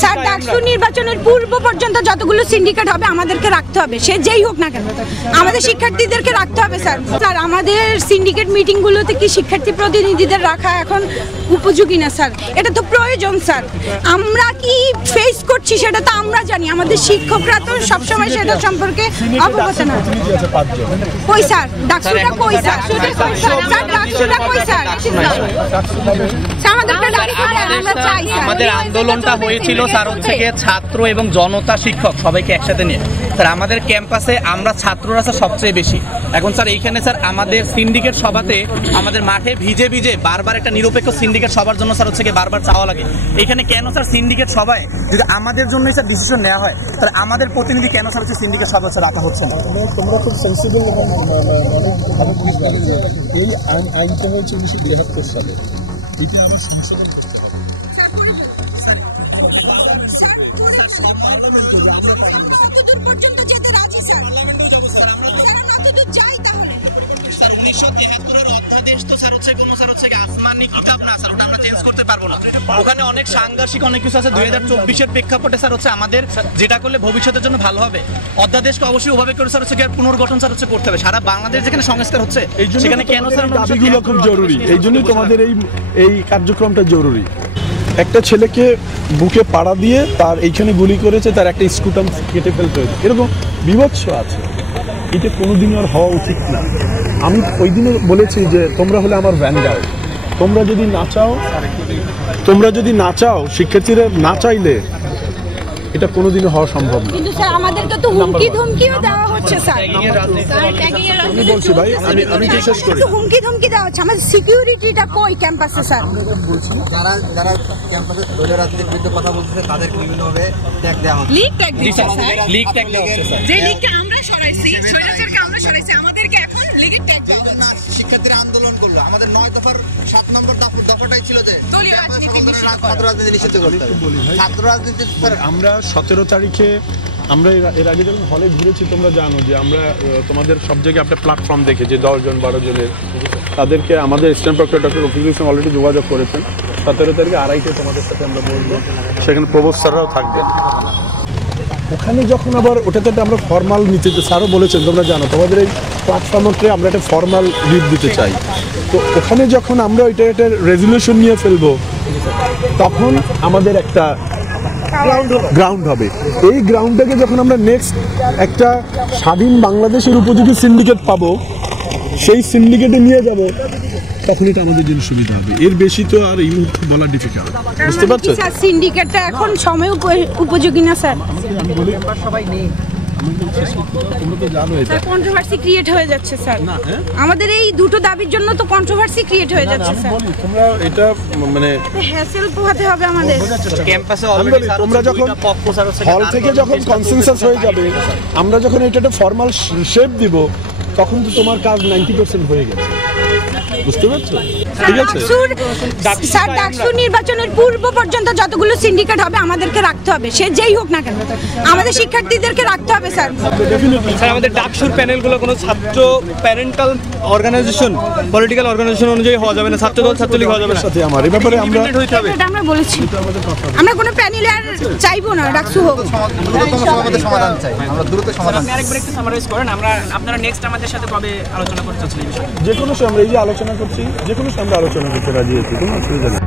Sir DUCSU নির্বাচনের পূর্ব পর্যন্ত যতগুলো সিন্ডিকেট হবে আমাদেরকে রাখতে হবে, সে যেই হোক না কেন আমাদের শিক্ষার্থীদেরকে রাখতে হবে স্যার। স্যার আমাদের সিন্ডিকেট মিটিংগুলোতে কি শিক্ষার্থী প্রতিনিধিদের রাখা এখন উপযোগী না স্যার? এটা তো প্রয়োজন স্যার। আমরা কি ফেস করছি সেটা তো আমরা জানি, আমাদের শিক্ষকরা তো সবসময় সেটা সম্পর্কে অবগত না। কই স্যার ডাকসুটা কই স্যার? ডাকসুটা কই স্যার? আমাদের আন্দোলনটা হয়েছিল স্যার হচ্ছে গিয়ে ছাত্র এবং জনতা শিক্ষক সবাইকে একসাথে নিয়ে। স্যার আমাদের ক্যাম্পাসে আমরা ছাত্ররা স্যার সবচেয়ে বেশি। এখন স্যার এইখানে স্যার আমাদের সিন্ডিকেট সভাতে আমাদের মাঠে ভিজে ভিজে বারবার একটা নিরপেক্ষ সিন্ডিকেট সবার জন্য স্যার হচ্ছে গিয়ে বারবার চাওয়া লাগে। এখানে কেন স্যার সিন্ডিকেট সভায় যদি আমাদের জন্যই স্যার ডিসিশন নেওয়া হয় তাহলে আমাদের প্রতিনিধি কেন স্যার হচ্ছে সিন্ডিকেট সভা স্যার রাখা হচ্ছে না? তোমরা খুব সেন্সিবল এবং এই আইনটা হয়েছে 1973 সালে। এটা আমার সংসদে ওখানে অনেক সাংঘর্ষিক অনেক কিছু আছে 2024-এর প্রেক্ষাপটে স্যার হচ্ছে আমাদের যেটা করলে ভবিষ্যতের জন্য ভালো হবে। অধ্যাদেশকে অবশ্যই ওভাবে করে স্যার হচ্ছে পুনর্গঠন স্যার হচ্ছে করতে হবে। সারা বাংলাদেশ যেখানে সংস্কার হচ্ছে সেখানে কেন স্যার দাবিগুলো খুব জরুরি, এই জন্যই তোমাদের এই কার্যক্রমটা জরুরি। একটা ছেলেকে বুকে পাড়া দিয়ে তার এইখানে গুলি করেছে, তার একটা স্কুটাম কেটে ফেলতে হয়েছে, এরকম বিভৎস আছে। এটা কোনোদিনও আর হওয়া উচিত না। আমি ওই দিনও বলেছি যে তোমরা হলে আমার ভ্যানগার্ড, তোমরা যদি না চাও শিক্ষার্থীরা না চাইলে এটা কোনোদিনও হওয়া সম্ভব না। কিন্তু স্যার আমাদেরকে তো হুমকি ধমকিও দেওয়া হচ্ছে স্যার। আমি বলছি ভাই, আমি শেষ করি। হুমকি ধমকি দেওয়া হচ্ছে, আমাদের সিকিউরিটিটা কই ক্যাম্পাসে স্যার? যারা ক্যাম্পাসে দলীয় রাজনীতির বিরুদ্ধে কথা বলতেছে তাদেরকে বিভিন্নভাবে ট্যাগ দেওয়া হচ্ছে। লিগ ট্যাগ দিচ্ছে স্যার। লিগ ট্যাগ দেওয়া হচ্ছে স্যার। যে লিগকে আমরা সরাইছি, স্বৈরাচারকে আমরা সরাইছি, আমাদেরকে এখন লিগের ট্যাগ দেওয়া হচ্ছে। শিক্ষার্থীরা আন্দোলন করলো, আমাদের 9 দফার 7 নম্বর দফাটাই ছিল যে দলীয় রাজনীতি নিষিদ্ধ করতে হবে। ছাত্র রাজনীতি আমরা 17 তারিখে আমরা এর আগে যখন হলে ঘুরেছি তোমরা জানো যে আমরা তোমাদের সব জায়গায় একটা প্ল্যাটফর্ম দেখেছি 10 জন 12 জনের, তাদেরকে আমাদের stand proctor doctor Rafiqul Islam already যোগাযোগ করেছেন। 17 তারিখে 2:30 তোমাদের সাথে আমরা বলবো, সেখানে প্রবোস্ট স্যাররাও থাকবেন। ওখানে যখন আবার ওটাতে আমরা ফর্মাল নিতে, স্যারও বলেছেন তোমরা জানো তোমাদের এই প্ল্যাটফর্মে আমরা একটা ফর্মাল লিড দিতে চাই। তো ওখানে যখন আমরা ওইটা একটা রেজলিউশন নিয়ে ফেলবো তখন আমাদের একটা গ্রাউন্ড হবে। এই গ্রাউন্ডটাকে যখন আমরা নেক্সট একটা স্বাধীন বাংলাদেশের উপযোগী সিন্ডিকেট পাবো, সেই সিন্ডিকেটে নিয়ে যাব, তখন এটা আমাদের জন্য সুবিধা হবে। এর বেশি তো আর এই মুহূর্তে বলা ডিফিকাল্ট, বুঝতে পারছো? স্যার সিন্ডিকেটটা এখন সময় উপযোগী না স্যার। সবাই নেই, তোমরা তো জানো এটা কন্ট্রোভার্সি ক্রিয়েট হয়ে যাচ্ছে স্যার। আমাদের এই দুটো দাবির জন্য তো কন্ট্রোভার্সি ক্রিয়েট হয়ে যাচ্ছে স্যার। তোমরা এটা মানে হ্যাসেল পোহাতে হবে আমাদের ক্যাম্পাসে অলরেডি তোমরা যখন হল থেকে যখন কনসেনসাস হয়ে যাবে, আমরা যখন এটা একটা ফর্মাল শেপ দিব, তখন তো তোমার কাজ 90% হয়ে গেছে, বুঝতে পারছো? ঠিক আছে স্যার ডাকসু নির্বাচনের পূর্ব পর্যন্ত যতগুলো সিন্ডিকেট হবে আমাদেরকে রাখতে হবে, সে যেই হোক না কেন আমাদের শিক্ষার্থীদেরকে রাখতে হবে স্যার। স্যার আমাদের ডাকসুর প্যানেলগুলো কোনো ছাত্র প্যারেন্টাল অর্গানাইজেশন, পলিটিক্যাল অর্গানাইজেশন অনুযায়ী হওয়া যাবে না, ছাত্রদল ছাত্রলীগ হওয়া যাবে না। সাথে আমার এই ব্যাপারে এটা আমরা বলেছি, আমরা কোনো প্যানেলে আর চাইবো না ডাকসু হোক। সমাধান চাই, আমরা দ্রুত সমাধান। আপনি আরেকবার একটু সামারাইজ করেন, আপনারা নেক্সট আমাদের সাথে কবে আলোচনা করতে চাচ্ছেন এই বিষয়ে? যে কোনো সময় আমরা এই যে আলোচনা করছি, যে কোনো সময় আমরা আলোচনা করতে রাজি আছি, কোনো অসুবিধা নেই।